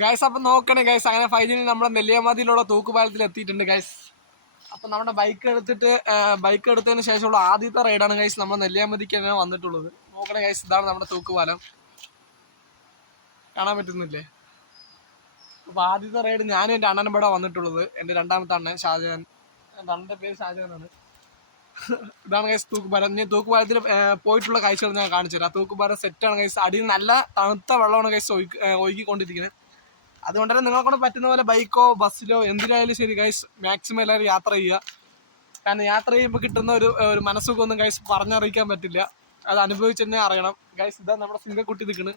Guys അപ്പം നോക്കണേ guys, അങ്ങനെ ഫൈനലി നമ്മുടെ നെല്ലിയാമ്പതിയിലുള്ള തൂക്കുപാലത്തിൽ എത്തിയിട്ടുണ്ട് ഗൈസ്. അപ്പം നമ്മുടെ ബൈക്ക് എടുത്തതിന് ശേഷമുള്ള ആദ്യത്തെ റൈഡാണ് ഗൈസ് നമ്മൾ നെല്ലിയാമ്പതിക്ക് തന്നെ വന്നിട്ടുള്ളത്. നോക്കണേ ഗൈസ്, ഇതാണ് നമ്മുടെ തൂക്കുപാലം, കാണാൻ പറ്റുന്നില്ലേ? അപ്പോൾ ആദ്യത്തെ റൈഡ് ഞാനും എൻ്റെ അണ്ണനും ഇവിടെ വന്നിട്ടുള്ളത്. എൻ്റെ രണ്ടാമത്തെ അണ്ണൻ ഷാജഹാൻ, എൻ്റെ അണ്ണൻ്റെ പേര് ഷാജഹാനാണ്. ഇതാണ് ഗൈസ് തൂക്കുപാലം. ഞാൻ തൂക്കുപാലത്തിൽ പോയിട്ടുള്ള കാഴ്ചകൾ ഞാൻ കാണിച്ചു തരാം. തൂക്കുപാലം സെറ്റാണ് ഗൈസ്. അടിയിൽ നല്ല തണുത്ത വെള്ളമാണ് ഗൈസ് ഒഴുകിക്കൊണ്ടിരിക്കുന്നത്. അതുകൊണ്ട് തന്നെ നിങ്ങളെക്കൊണ്ട് പറ്റുന്ന പോലെ ബൈക്കോ ബസ്സിലോ എന്തിനായാലും ശരി ഗൈസ്, മാക്സിമം എല്ലാവരും യാത്ര ചെയ്യുക. കാരണം യാത്ര ചെയ്യുമ്പോൾ കിട്ടുന്ന ഒരു മനസ്സുഖമൊന്നും ഗൈസ് പറഞ്ഞറിയിക്കാൻ പറ്റില്ല. അത് അനുഭവിച്ച് തന്നെ അറിയണം ഗൈസ്. ഇതാണ് നമ്മുടെ സിംഗക്കുട്ടി നിൽക്കുന്നത്.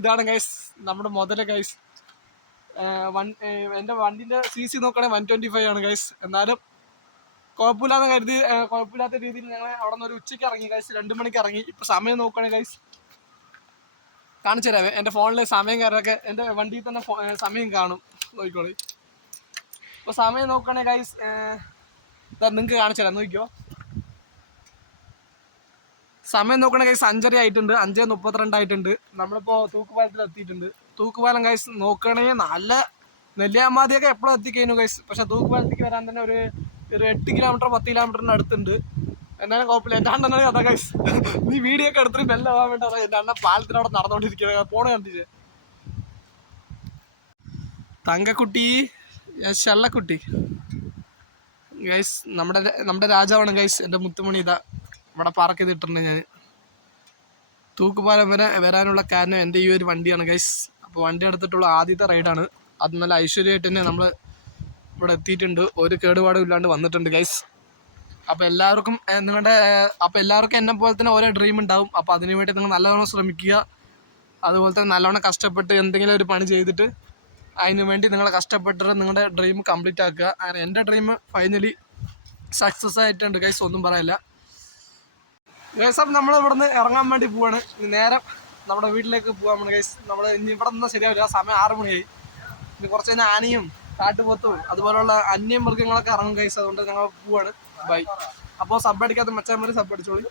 ഇതാണ് ഗൈസ് നമ്മുടെ മുതല ഗൈസ്. എൻ്റെ വണ്ടിൻ്റെ CC നോക്കുകയാണെങ്കിൽ 125 ആണ് ഗൈസ്. എന്നാലും കുഴപ്പമില്ലാത്ത രീതിയിൽ ഞങ്ങൾ അവിടെ നിന്ന് ഒരു ഉച്ചയ്ക്ക് ഇറങ്ങി ഗൈസ്, 2 മണിക്ക് ഇറങ്ങി. ഇപ്പോൾ സമയം നോക്കുകയാണെങ്കിൽ ഗൈസ് കാണിച്ചു തരാം. എൻ്റെ ഫോണിൽ സമയം കയറൊക്കെ എൻ്റെ വണ്ടിയിൽ തന്നെ സമയം കാണും, നോക്കിക്കോളി. ഇപ്പോൾ സമയം നോക്കുകയാണെങ്കിൽ ഗൈസ് നിങ്ങൾക്ക് കാണിച്ചു തരാം, നോക്കിക്കോ. സമയം നോക്കുകയാണെങ്കിൽ ഗൈസ് 5:30 ആയിട്ടുണ്ട്, 5:32 ആയിട്ടുണ്ട്. നമ്മളിപ്പോൾ തൂക്കുപാലത്തിൽ എത്തിയിട്ടുണ്ട്. തൂക്കുപാലം ഗൈസ് നോക്കുകയാണെങ്കിൽ നല്ല നെല്ലിയാമ്പതിയൊക്കെ എപ്പോഴും എത്തിക്കഴിഞ്ഞു ഗൈസ്. പക്ഷേ തൂക്കുപാലത്തേക്ക് വരാൻ തന്നെ ഒരു 8 കിലോമീറ്റർ 10 കിലോമീറ്ററിന് അടുത്തുണ്ട്. എന്നാലും കുഴപ്പമില്ല. എൻ്റെ അണ്ണനാണ് കഥ ഗൈസ്. നീ വീഡിയോ ഒക്കെ എടുത്തിട്ട് ബെല്ല് ആവാൻ വേണ്ടി അതാ എൻ്റെ അണ്ണൻ പാലത്തിനവിടെ നടന്നുകൊണ്ടിരിക്കുന്നത്. പോണ കണ്ടില്ലേ തങ്കക്കുട്ടി, ശള്ളക്കുട്ടി ഗൈസ്. നമ്മുടെ രാജാവാണ് ഗൈസ്, എൻ്റെ മുത്തുമണി. ഇതാ ഇവിടെ പാർക്ക് ചെയ്തിട്ടുണ്ട് ഞാൻ. തൂക്കുപാലം വരാനുള്ള കാരണം എൻ്റെ ഈ ഒരു വണ്ടിയാണ് ഗൈസ്. അപ്പോൾ വണ്ടി എടുത്തിട്ടുള്ള ആദ്യത്തെ റൈഡാണ്. അത് നല്ല ഐശ്വര്യമായിട്ട് തന്നെ നമ്മൾ ഇവിടെ എത്തിയിട്ടുണ്ട്. ഒരു കേടുപാടും ഇല്ലാണ്ട് വന്നിട്ടുണ്ട് ഗൈസ്. അപ്പോൾ എല്ലാവർക്കും എന്നെ പോലെ തന്നെ ഓരോ ഡ്രീം ഉണ്ടാവും. അപ്പോൾ അതിനു വേണ്ടി നിങ്ങൾ നല്ലവണ്ണം ശ്രമിക്കുക. അതുപോലെ തന്നെ നല്ലവണ്ണം കഷ്ടപ്പെട്ട് എന്തെങ്കിലും ഒരു പണി ചെയ്തിട്ട് അതിനു വേണ്ടി നിങ്ങൾ കഷ്ടപ്പെട്ടിട്ട് നിങ്ങളുടെ ഡ്രീം കംപ്ലീറ്റ് ആക്കുക. അങ്ങനെ എൻ്റെ ഡ്രീം ഫൈനലി സക്സസ് ആയിട്ടുണ്ട് ഗൈസ്, ഒന്നും പറയാനില്ല ഗൈസ്. അപ്പം നമ്മൾ ഇവിടുന്ന് ഇറങ്ങാൻ വേണ്ടി പോവാണ്. നേരെ നമ്മുടെ വീട്ടിലേക്ക് പോകാൻ ഗൈസ്. നമ്മൾ ഇനി ഇവിടെ നിന്നാൽ ശരിയാവില്ല, സമയം 6 മണിയായി. ഇനി കുറച്ച് കഴിഞ്ഞാൽ ആനയും കാട്ടുപോത്തും അതുപോലുള്ള അന്യമൃഗങ്ങളൊക്കെ ഇറങ്ങും ഗൈസ്. അതുകൊണ്ട് ഞങ്ങൾ പോവാണ്. ബൈ. അപ്പോൾ സബ് അടിക്കാത്ത മച്ചാന്മാർ സബ് അടിച്ചോളി.